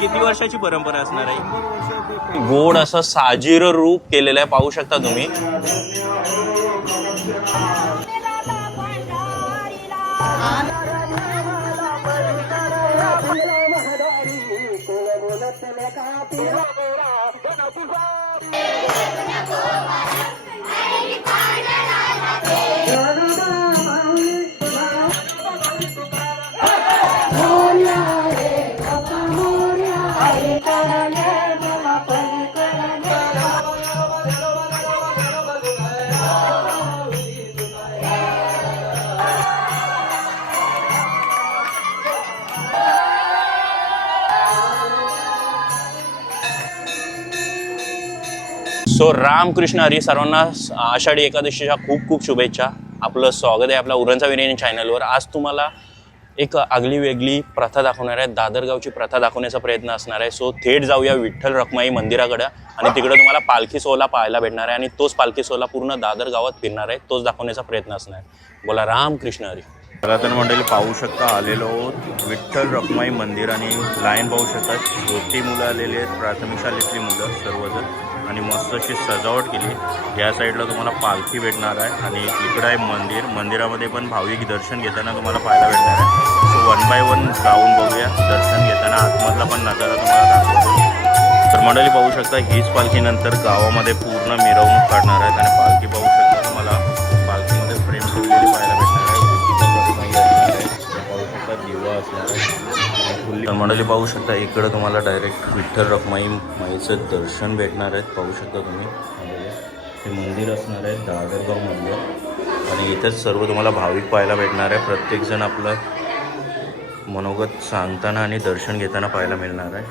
किती वर्षाची परंपरा असणार आहे? 100 वर्ष. गोड असं साजीर रूप केलेलं आहे, पाहू शकता तुम्ही. सो रामकृष्ण हरी. सर्वांना आषाढी एकादशीच्या खूप खूप शुभेच्छा. आपलं स्वागत आहे आपला उरणचा विर्याणी चॅनलवर. आज तुम्हाला एक आगली वेगळी प्रथा दाखवणार आहे, दादरगावची प्रथा दाखवण्याचा प्रयत्न असणार आहे. सो थेट जाऊया विठ्ठल रखुमाई मंदिराकडे आणि तिकडे तुम्हाला पालखी सोहळा पाहायला भेटणार आहे आणि तोच पालखी सोहळा पूर्ण दादर गावात फिरणार आहे, तोच दाखवण्याचा प्रयत्न असणार आहे. बोला रामकृष्ण हरी. तर मंडळी पाहू शकता आलेलो विठ्ठल रखुमाई मंदिर आणि लाईन पाहू शकता. छोटी मुलं आलेली आहेत, प्राथमिक शाळेतली मुलं सर्वजण, आणि मस्त अशी सजावट केली. या साईडला तुम्हाला पालखी भेटणार आहे आणि इकडं आहे मंदिर. मंदिरामध्ये पण भाविक दर्शन घेताना तुम्हाला पाहायला भेटणार आहे. सो 1 बाय 1 जाऊन बघूया दर्शन घेताना. आतमधला पण नजारा तुम्हाला दाखवतो. तर मंडळी पाहू शकता हीच पालखी नंतर गावामध्ये पूर्ण मिरवणूक काढणार आहेत आणि पालखी पाहू शकता तुम्हाला पालखीमध्ये फ्रेम ठेवलेली पाहायला भेटणार आहे. पाहू शकता दिवा असणार आहे. तर मंडळी पाहू शकता इकडं तुम्हाला डायरेक्ट विठ्ठल रखुमाई माईचं दर्शन भेटणार आहेत. पाहू शकता तुम्ही हे मंदिर असणार आहे दादरगावमधलं आणि इथंच सर्व तुम्हाला भाविक पाहायला भेटणार आहे. प्रत्येकजण आपलं मनोगत सांगताना आणि दर्शन घेताना पाहायला मिळणार आहे.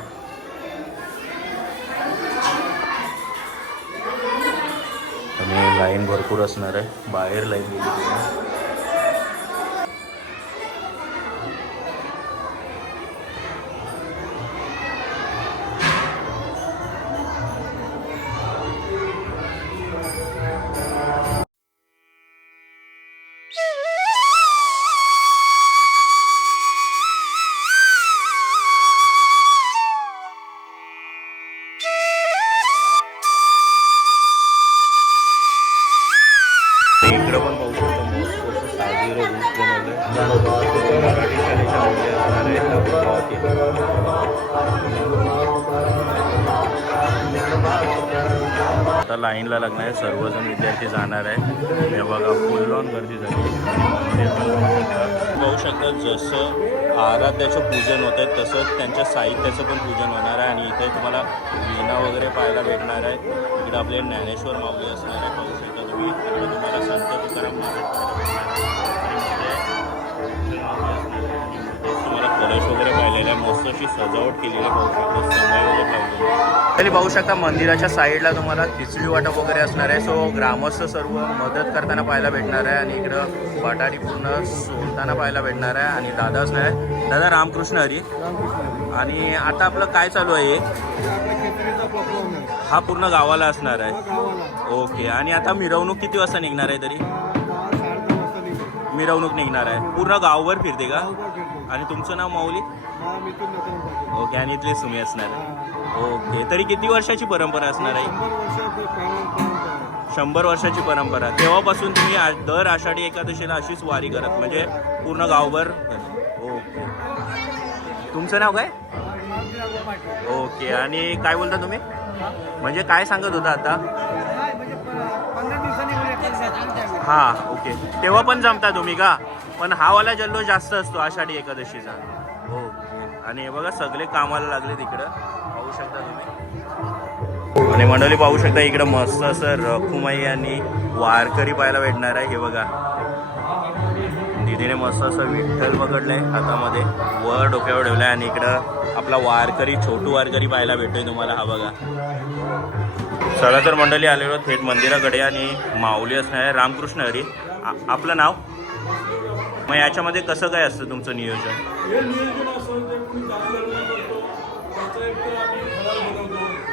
आणि लाईन भरपूर असणार आहे, बाहेर लाईन गेली. इकडं पण पाहू शकतो मस्त असं साजीर रूप बनवलं. मराठी शाळेच्या मुली असणार आहे. आता लाईनला लागणार आहे, सर्वजण विद्यार्थी जाणार आहे. हे बघा फुल ऑन गर्दी झाली. पाहू शकता जसं आराध्याचं पूजन होत आहे तसंच त्यांच्या साहित्याचं पण पूजन होणार आहे. आणि इथे तुम्हाला वीणा वगैरे पाहायला भेटणार आहे. इकडे आपले ज्ञानेश्वर माऊली असणार आहे, पाहू शकता तुम्ही. इकडे तुम्हाला संत तुकाराम तुम्हाला कलश वगैरे पाहिलेला आहे. मस्त अशी सजावट केलेली आहे, पाहू शकता समय वगैरे लावलेली. तरी पाहू शकता मंदिराच्या साईडला तुम्हाला खिचडी वाटप वगैरे असणार आहे. सो ग्रामस्थ सर्व मदत करताना पाहायला भेटणार आहे आणि इकडं बटाटी पूर्ण सोलताना पाहायला भेटणार आहे. आणि दादा असणार आहे. दादा रामकृष्ण हरी. आणि आता आपलं काय चालू आहे? हा पूर्ण गावाला असणार आहे. ओके. आणि आता मिरवणूक किती वाजता निघणार आहे? तरी मिरवणूक निघणार आहे, पूर्ण गावभर फिरते का? आणि तुमचं नाव माऊली? ओके. आणि इथलेच तुम्ही असणार? ओके. तरी किती वर्षाची परंपरा असणार आहे? 100 वर्षाची परंपरा. तेव्हापासून तुम्ही दर आषाढी एकादशीला अशीच वारी करत, म्हणजे पूर्ण गावभर? ओके. तुमचं नाव काय? ओके. आणि काय बोलता तुम्ही? म्हणजे काय सांगत होता आता? हां. ओके. तेव्हा पण जमता तुम्ही का? पण हा वाला जल्लोष जास्त असतो आषाढी एकादशीचा. ओके. आणि हे बघा सगळे कामाला लागले तिकडं, पाहू शकता तुम्ही. आणि मंडळी पाहू शकता इकडं मस्त असं रखुमाई आणि वारकरी पाहायला भेटणार आहे. हे बघा दीदीने मस्त असं विठ्ठल पकडलंय हातामध्ये, वर डोक्यावर ठेवलंय. आणि इकडं आपला वारकरी, छोटू वारकरी पाहायला भेटतोय तुम्हाला. हा बघा. चला तर मंडळी आलेलो थेट मंदिराकडे आणि माऊली असणार आहे. रामकृष्ण हरी. आपलं नाव? मग याच्यामध्ये कसं काय असतं तुमचं नियोजन?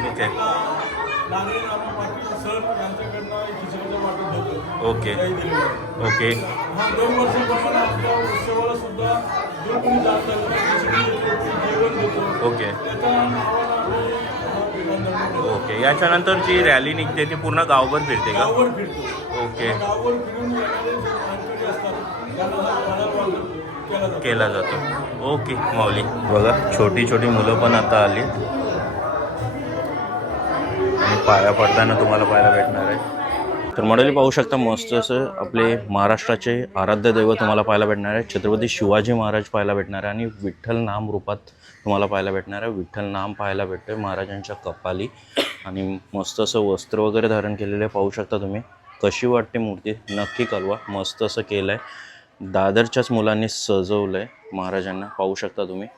ओके. ओके ओके हा 2 वर्षांपासून आपल्या उत्सवाला सुद्धा जो कोणी जात जेवण देतो. ओके त्याच्या नावानं आम्ही ओके. याच्यानंतर जी रॅली निघते ती पूर्ण गावभर फिरते का? गावभर फिरतो. ओके गावभर फिरून येणारे जे वारकरी असतात त्यांना हा फराळ वाटप केला जातो. केला जातो. ओके माऊली. बघा छोटी छोटी मुलं पण आता आली आणि पाया पडताना तुम्हाला पाहायला भेटणार आहे. तर मंडळी पाहू शकता मस्त असं आपले महाराष्ट्राचे आराध्य दैवत तुम्हाला पाहायला भेटणार आहे. छत्रपती शिवाजी महाराज पाहायला भेटणार आहे आणि विठ्ठल नाम रूपात तुम्हाला पाहायला भेटणार आहे. विठ्ठल नाम पाहायला भेटते महाराजांच्या कपाली आणि मस्त असं वस्त्र वगैरे धारण केलेलं पाहू शकता तुम्ही. कशी वाटते मूर्ती नक्की कळवा. मस्त असं केलं आहे. दादरच्याच मुलांनी सजवलं आहे महाराजांना पाहू शकता तुम्ही.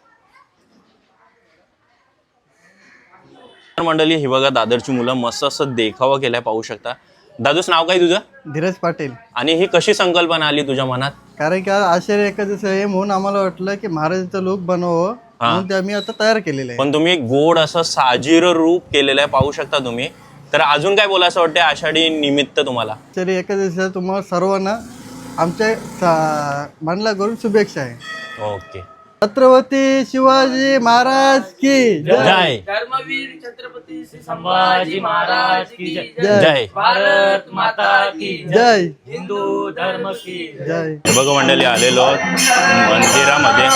तर मंडळी ही बघा दादरची मुलं मस्त असं देखावा केलाय पाहू शकता. दादूच नाव काय तुझं? धीरज पाटील. आणि ही कशी संकल्पना आली तुझ्या मनात? कारण की आषाढी एकादशी आहे म्हणून आम्हाला वाटलं की महाराजांचं लूक बनवावं म्हणून ते आम्ही आता तयार केलेलं आहे. पण तुम्ही गोड असं साजीर रूप केलेलं आहे पाहू शकता तुम्ही. तर अजून काय बोलायचं वाटतं आषाढी निमित्त तुम्हाला? आषाढी एकादशीला तुम्हाला सर्वांना आमच्या मनला करून शुभेच्छा आहे. ओके. छत्रपती शिवाजी महाराज की जय. धर्मवीर छत्रपती श्री संभाजी महाराज की जय. जय. भारत माता की जय. हिंदू धर्म की जय. हे बघा मंडळी आलेलो मंदिरामध्ये.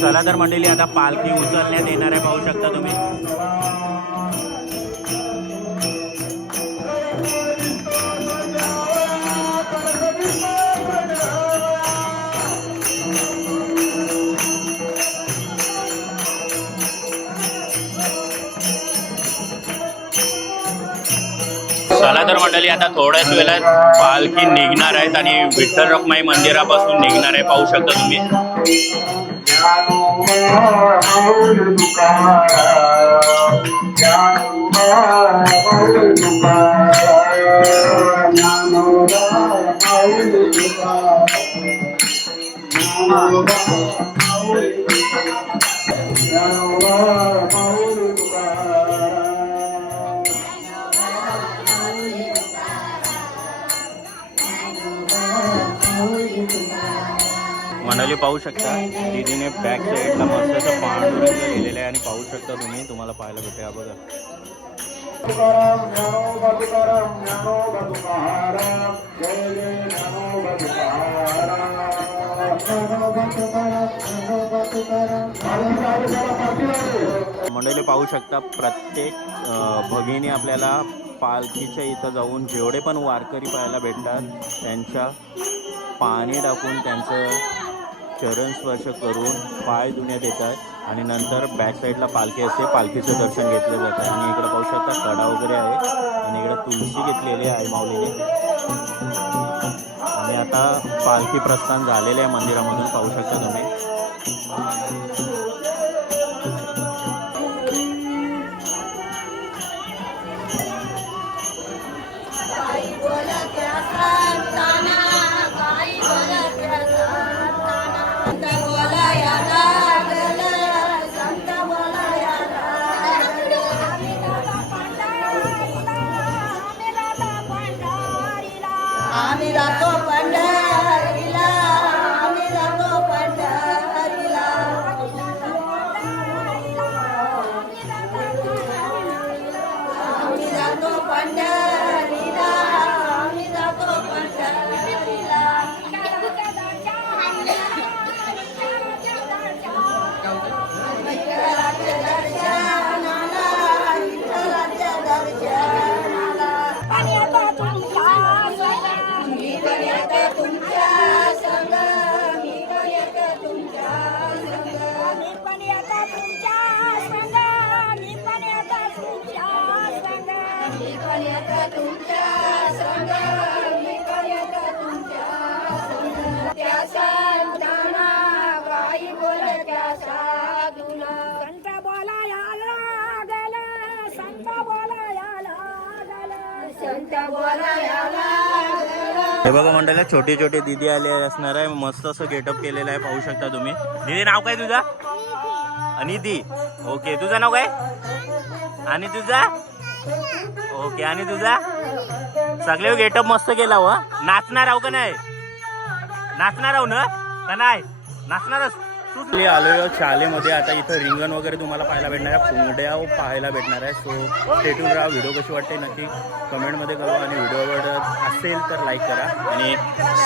चला तर मंडळी आता पालखी उचलण्यात येणार आहे पाहू शकता तुम्ही. चला तर मंडळी आता थोड्याच वेळात पालखी निघणार आहेत आणि विठ्ठल रखुमाई मंदिरापासून निघणार आहे पाहू शकता तुम्ही. मंडळी पाहू शकता दीदीने बॅक साईडला मस्त असं पांडुरंग लिहिलेलं आहे आणि पाहू शकता तुम्ही तुम्हाला पाहायला भेटेल. हा बघा मंडळी पाहू शकता प्रत्येक भगिनी आपल्याला पालखीच्या इथं जाऊन जेवढे पण वारकरी पाहायला भेटतात त्यांच्या पाणी टाकून त्यांचं चरण स्पर्श करून पाय धुण्यात येतात आणि नंतर बॅक साईडला पालखी असते. पालखीचं दर्शन घेतलं जातं आणि इकडं पाहू शकता कडा वगैरे आहे आणि इकडं तुळशी घेतलेली आहे माऊलीने. आणि आता पालखी प्रस्थान झालेलं आहे मंदिरामधून पाहू शकता तुम्ही. आम्ही जातो पंढरीला, आम्ही जातो पंढरीला. आम्ही जातो पंढरीला, आम्ही जातो पंढरीला. विठ्ठलाच्या दर्शनाला, विठ्ठलाच्या दर्शनाला. मी पण येते तुमच्या संग, मी पण येते तुमच्या संग. मी पण येते तुमच्या संग, मी पण येते तुमच्या संग. मी पण येते तुमच्या संग, मी पण येते तुमच्या संग. त्या संतांना काही बोलत्या साधूला. संत बोलाया लागल, संत बोलाया लागल, संत बोलाया लागल. हे बघा मंडळी, छोटी छोटी दीदी आले असणार आहे. मस्त असं गेटअप केलेलं आहे, पाहू शकता तुम्ही. दीदी नाव काय तुझा? अनिती. ओके, तुझं नाव काय? आणि तुझा? ओके, आणि तुझा? सगळे गेटअप मस्त केला हो. नाचणार आहो का नाही? नाचणार आहो ना का नाही? नाचणारच तू. आलोय शाळेमध्ये. आता इथं रिंगण वगैरे तुम्हाला पाहायला भेटणार आहे, फुंगड्या पाहायला भेटणार आहे. सो स्टेटून राहा. व्हिडिओ कशी वाटते नक्की कमेंटमध्ये कळवा आणि व्हिडिओ आवडत असेल तर लाईक करा. आणि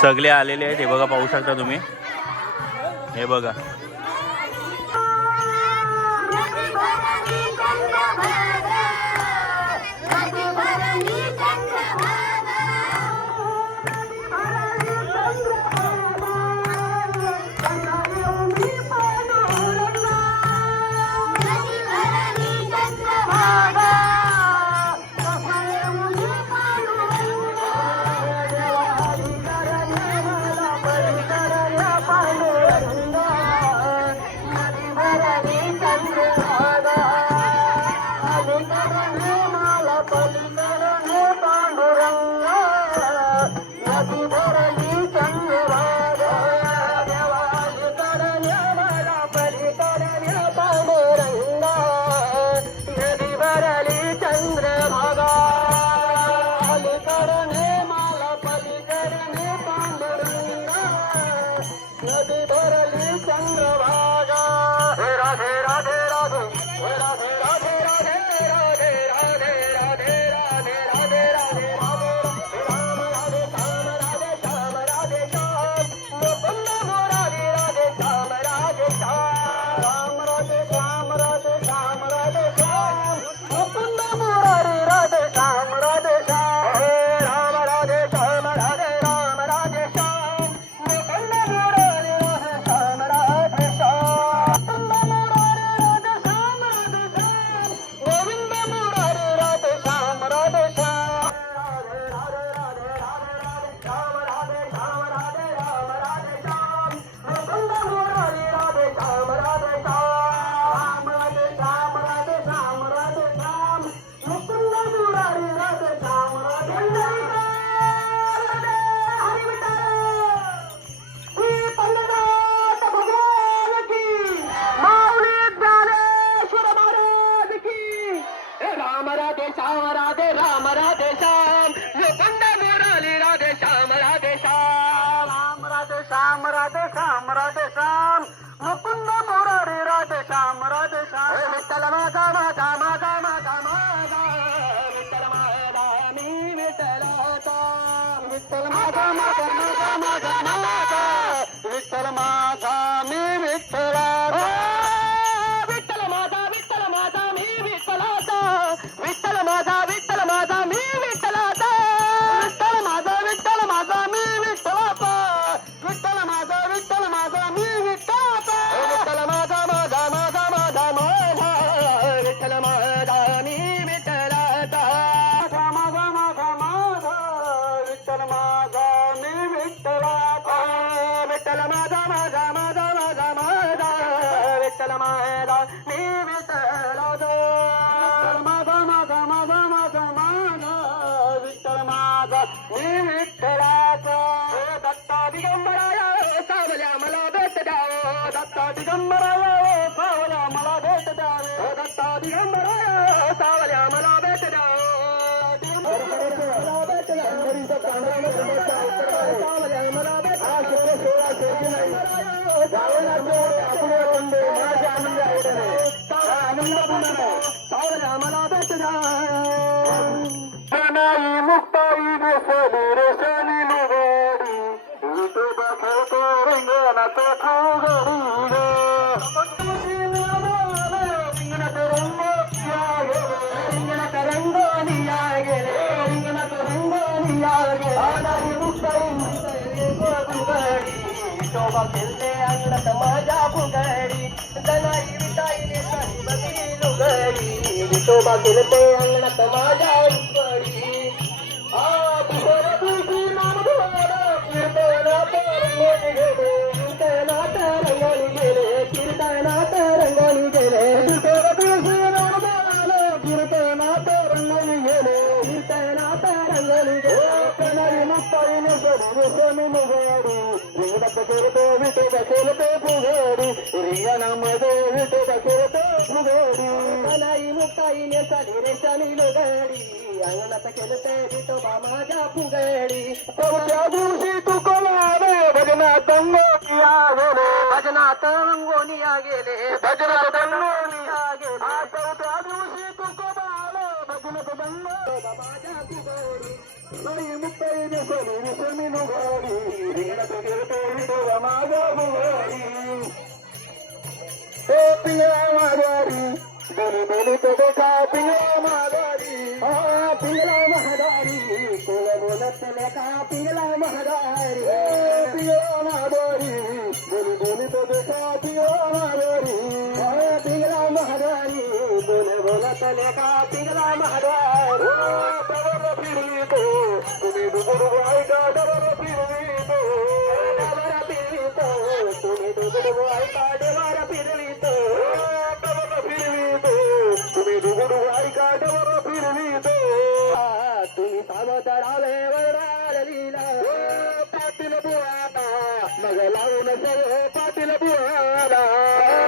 सगळे आलेले आहेत, हे बघा पाहू शकता तुम्ही. हे बघा विठ्ठल माझा मी विठ्ठलाचा, विठ्ठल माझा माझा माझा मी विठ्ठलाचा दत्ता दिगंबराया सावल्या मला भेट द्यावं दत्ता दिगंबराया सावल्या मला भेट द्यावं दत्ता दिगंबराया सावल्या मला भेट द्यावं मला भेट नाही मुक्ताई बसली रेशानी निगडी विठोबा खेळतो रिंगणात रिंगणात रंगोनिया गेले रिंगणात रंगोनिया गेले मुक्ताई विठोबा खेळते अंगणात माझ्या फुगडी दनाई विटाईने सारी बसली लुगडी विठोबा खेळते अंगणात माझ्या फुगडी मुक्ताईने साडी रेशानी लुगडी अंगणात खेळते विठोबा माझ्या फुगडी त्या दिवशी तुकोबारे भजनात रंगोनिया गेले भजनात रंगोनिया गेले भजनात रंगोनिया गेले त्या दिवशी तुकोबारे भजनात रंगोनिया माझ्या फुगडी नाही मुक्ताईने साडी रेशानी लुगडी रिंगणात खेळते विठोबा माझ्या फुगडी पिया माघारी बोली बोली तो देखा पिंगला महादारी पिंगला महादारी कोण बोलत लेखा पिंगला महादारी पिंगला महादारी बोली बोली तो देखा पिंगला महादारी पिंगला महादारी बोले बोलत लेखा पिंगला महादारी डबर फिरवी तो तुम्ही डुबुडू ऐका डबर फिरवी तो डबर फिरवी तो तुम्ही डुबुडू ऐका डबर फिरवी तो तुम्ही सावधानाले वरडालीला पाटील बुवाला मग लावून सगळे पाटील बुवाला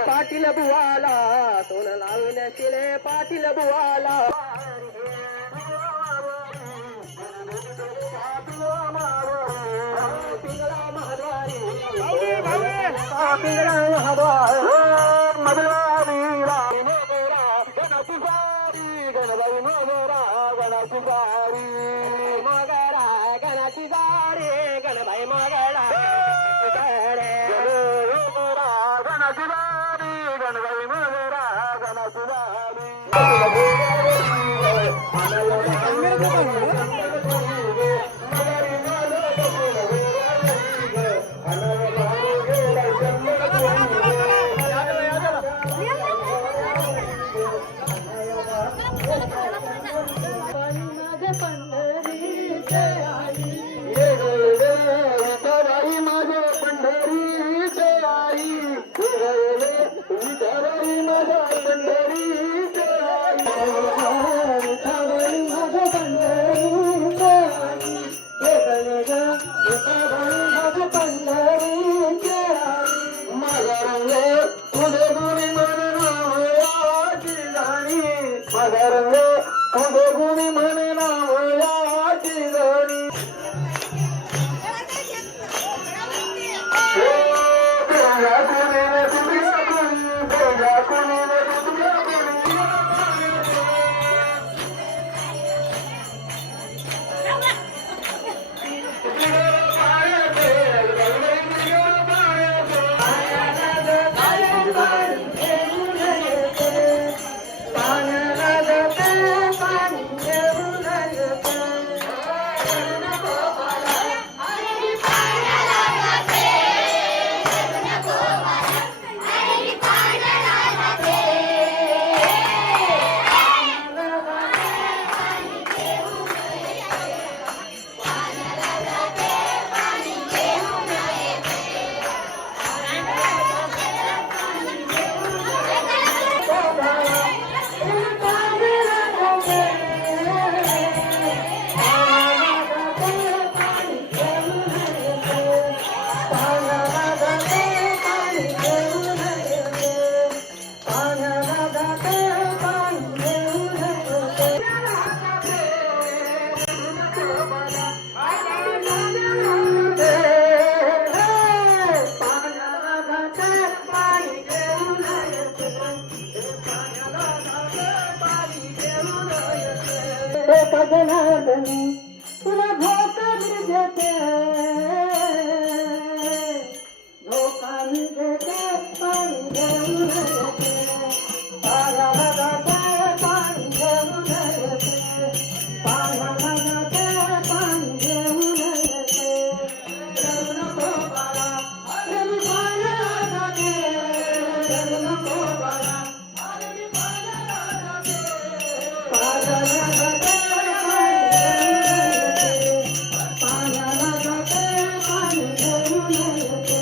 पाटील बुवाला तोन लावून शिले पाटील बुवाला पिंगळा महाद्वारी पिंगळा महाद्वार मधुरावीरा गणबाई मोगरा गणाची गाडी मोगरा गणाची गाडी गणबाई मोगरा गणाची गाडी गणबाई मोगरा गणाची गुणी म्हणे नावयाची गणी तुला धोका मी देते धोका मी देते पाणी घेऊन येते पायाला जाते पाणी घेऊन येते पायाला जाते पाणी घेऊन येते रडू नको बाळा अरे मी पायाला जाते रडू नको बाळा अरे मी पायाला जाते पायाला जाते पायाला जाते पाणी घेऊन येते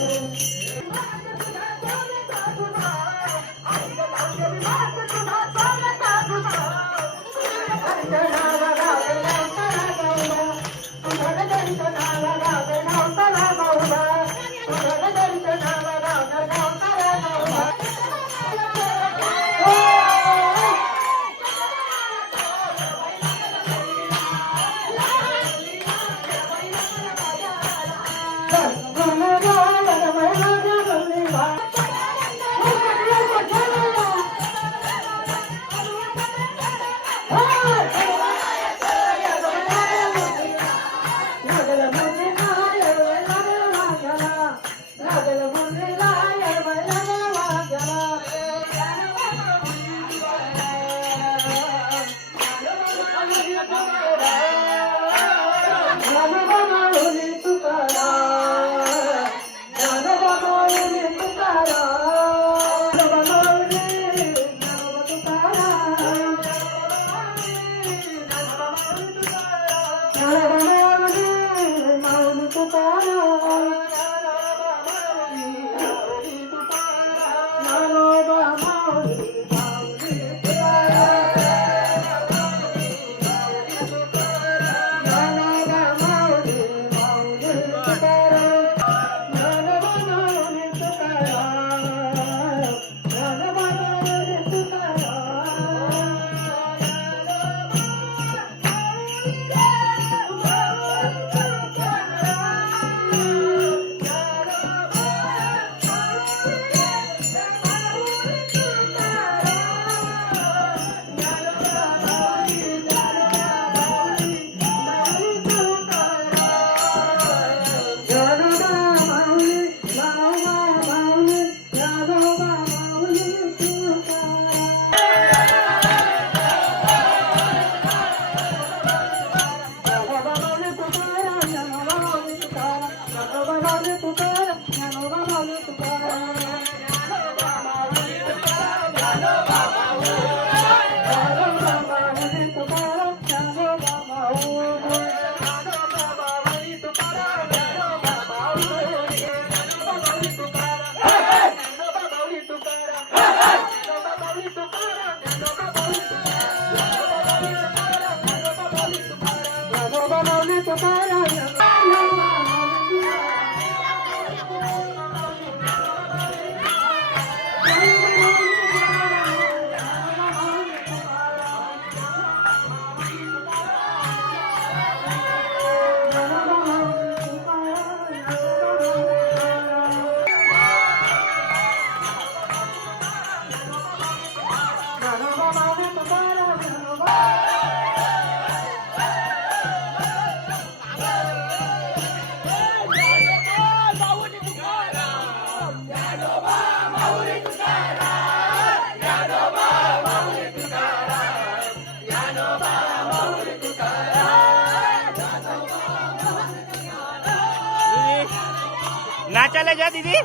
नाचायला जा दीदी.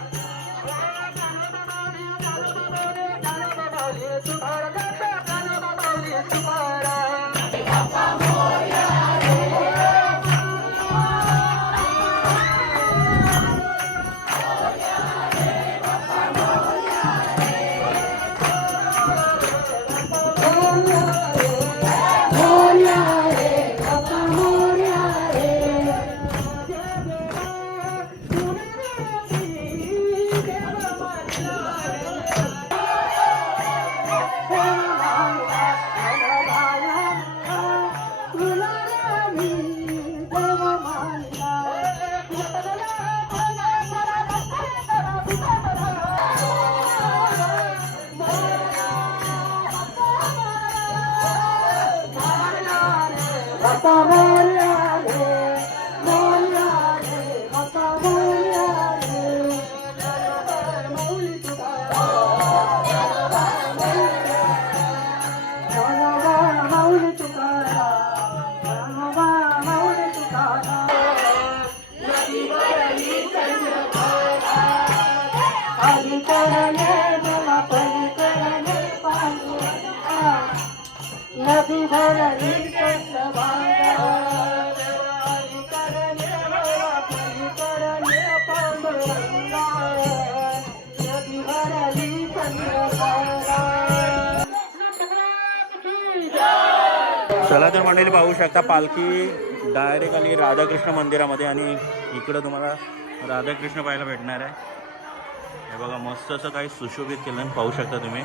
Oh, चला तर मंडळी पाहू शकता पालखी डायरेक्ट आली राधाकृष्ण मंदिरामध्ये आणि इकडं तुम्हाला राधाकृष्ण पाहायला भेटणार आहे. हे बघा मस्त असं काही सुशोभित केलं पाहू शकता तुम्ही.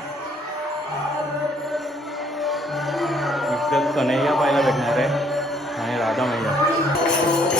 इकडं कन्हैया पाहायला भेटणार आहे आणि राधा मैया.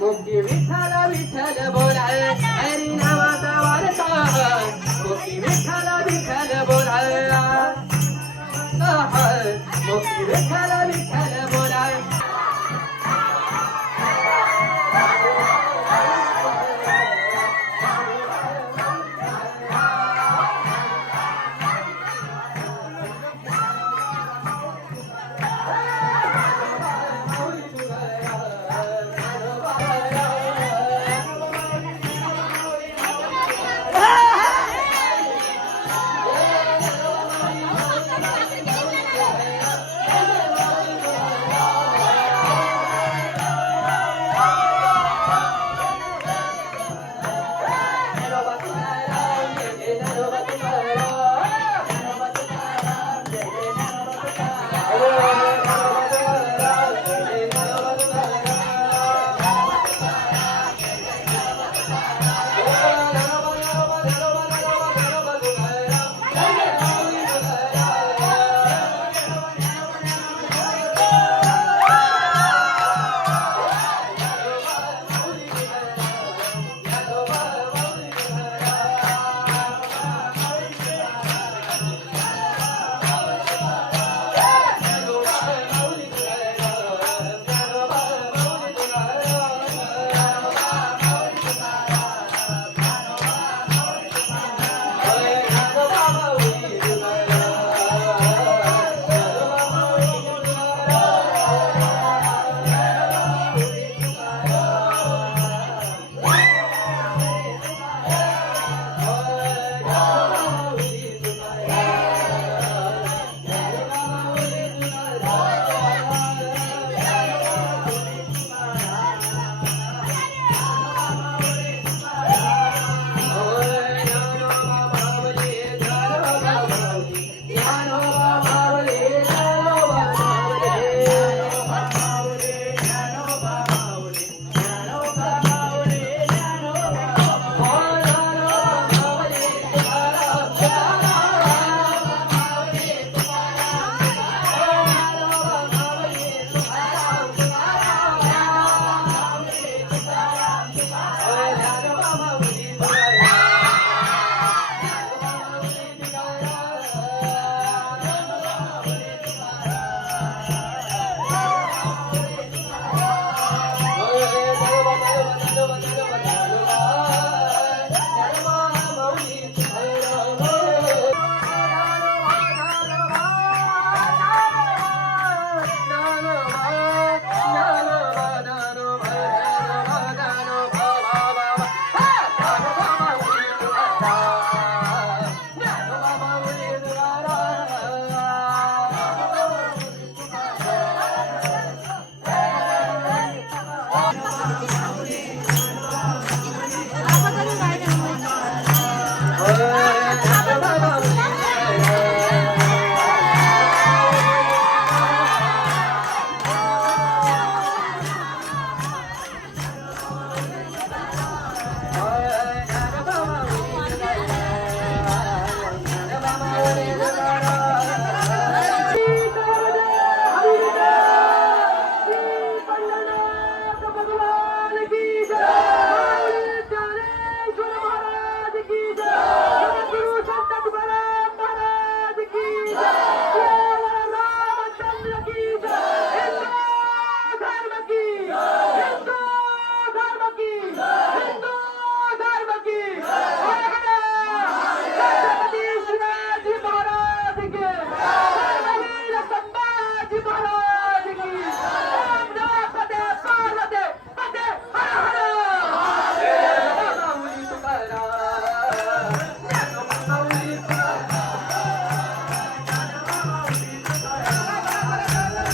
मुक्ती विठ्ठल विठ्ठल बोला हरी नामाचा वारसा मुक्ती विठ्ठल विठ्ठल बोला मुक्ती विठ्ठल विठ्ठल बोला.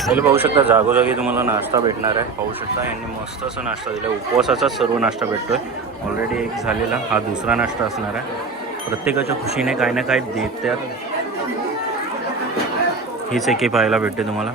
पहिले पाहू शकता जागोजागी तुम्हाला नाश्ता भेटणार आहे. पाहू शकता यांनी मस्त असं नाश्ता दिला. उपवासाचा सर्व नाश्ता भेटतोय. ऑलरेडी एक झालेला, हा दुसरा नाश्ता असणार आहे. प्रत्येकाच्या खुशीने काही ना काही देतात. हीच एकी पाहायला भेटते तुम्हाला.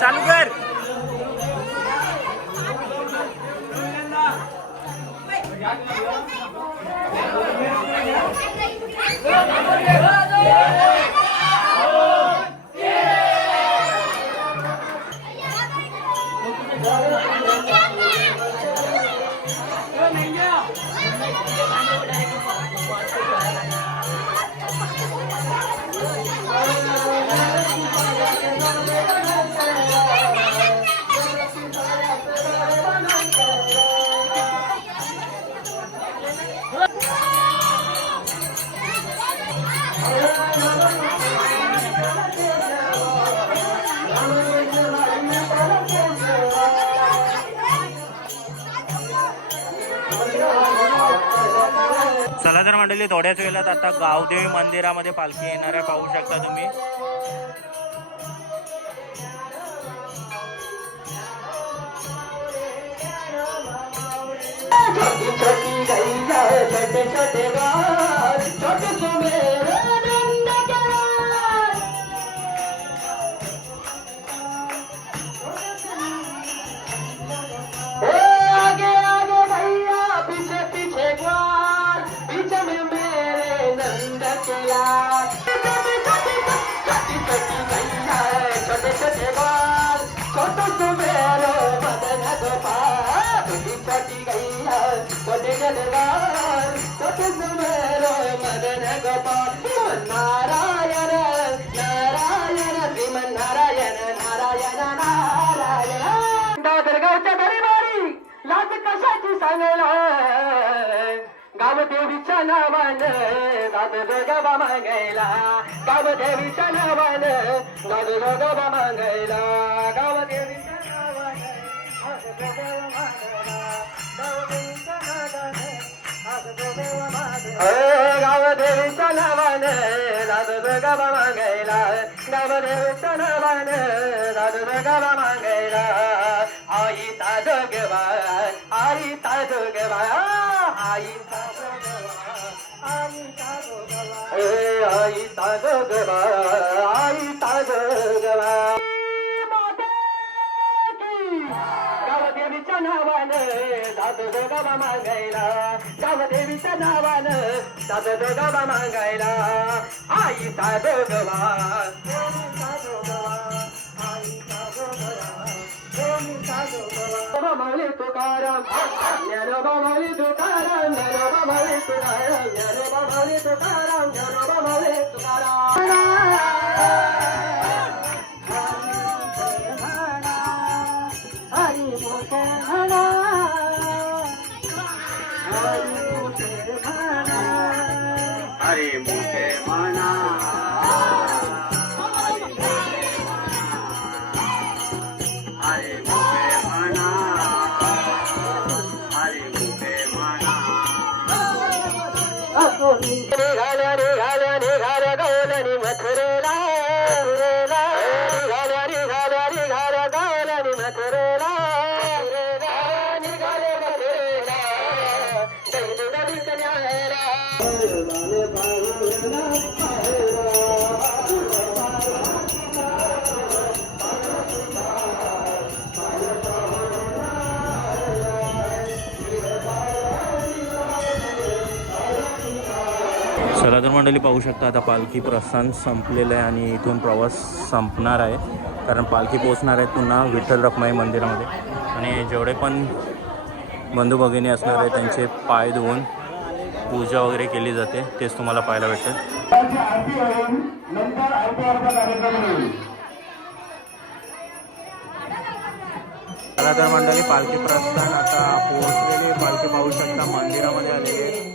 चालू कर. चला तर मंडळी, थोड्याच वेळात आता गावदेवी मंदिरामध्ये पालखी येणार आहे, पाहू शकता तुम्ही. छोटी छोटी गैया छोटे छोटे बाल छोटे से मेरे नंद के लाल आगे आगे भैया पीछे पीछे ग्वाल पीछे में मेरे नंद के लाल छोटी छोटी गैया छोटे छोटे बाल छोटे से मेरे मदन गोपाल छोटी छोटी गैया छोटे छोटे बाल छोटे से मेरे मदन गोपाल नारायण नारायण श्रीमन नारायण नारायण नारायण दादरगावच्या दरबारी लाज कशाची सांगला गावदेवीच्या नावानं दादरगावा मागायला गावदेवीच्या नावानं दादरगावा मागायला गावदेवीच्या नावानं दादरगावा मागायला गावदेवीच्या नावानं दादरगावा मागायला गावदेवीच्या नावानं दादरगावा मागायला गावदेवीच्या नावानं दादरगावा मागायला आई ताजोगवा आई ताजोगवा आई ताजोगवा आई ताजोगवा आई ताजोगवा आई ताजोगवा गावदेवीच्या नावानं दादोगवा मागायला गावदेवीच्या नावानं दादोगवा मागायला आई ताजोगवा माऊली तुकाराम ज्ञानोबा माऊली तुकाराम ज्ञानोबा माऊली तुकाराम ज्ञानोबा माऊली तुकाराम ज्ञानोबा माऊली तुकाराम हरी मोठे म्हणा हरी मोठे म्हणा हरी मोठे म्हणा निघाल्या निघाल्या निघाल्या गौलनी मथुरेला निघाल्या निघाल्या निघाल्या गौलनी मथुरेला निघाले मथुरेला दैनगरी कन्याला चला तर मंडळी, पाहू शकता आता पालखी प्रस्थान संपलेलं आहे आणि इथून प्रवास संपणार आहे, कारण पालखी पोहोचणार आहे पुन्हा विठ्ठल रखुमाई मंदिरामध्ये. आणि जेवढे पण बंधू भगिनी असणार आहे त्यांचे पाय धुवून पूजा वगैरे केली जाते, तेच तुम्हाला पाहायला भेटेल. चला तर मंडळी, पालखी प्रस्थान आता पोहोचलेली पालखी पाहू शकता मंदिरामध्ये आलेली आहे.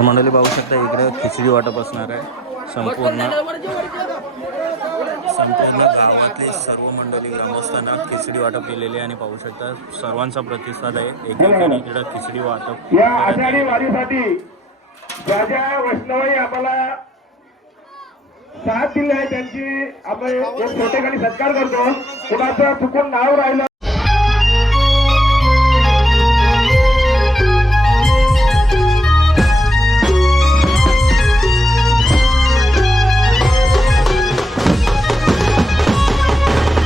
तर मंडळी पाहू शकता इकडे खिचडी वाटप असणार आहे. संपूर्ण गावातले सर्व मंडळी ग्रामस्थांना खिचडी वाटप केलेली आहे आणि पाहू शकता सर्वांचा प्रतिसाद आहे. एकेकाने इकडे खिचडी वाटप या आषाढी वारीसाठी ज्या ज्या वैष्णवाई आम्हाला साथ दिली आहे त्यांची आपण एक छोटेखानी सत्कार करतो. कुणाचं चुकून नाव राहिलं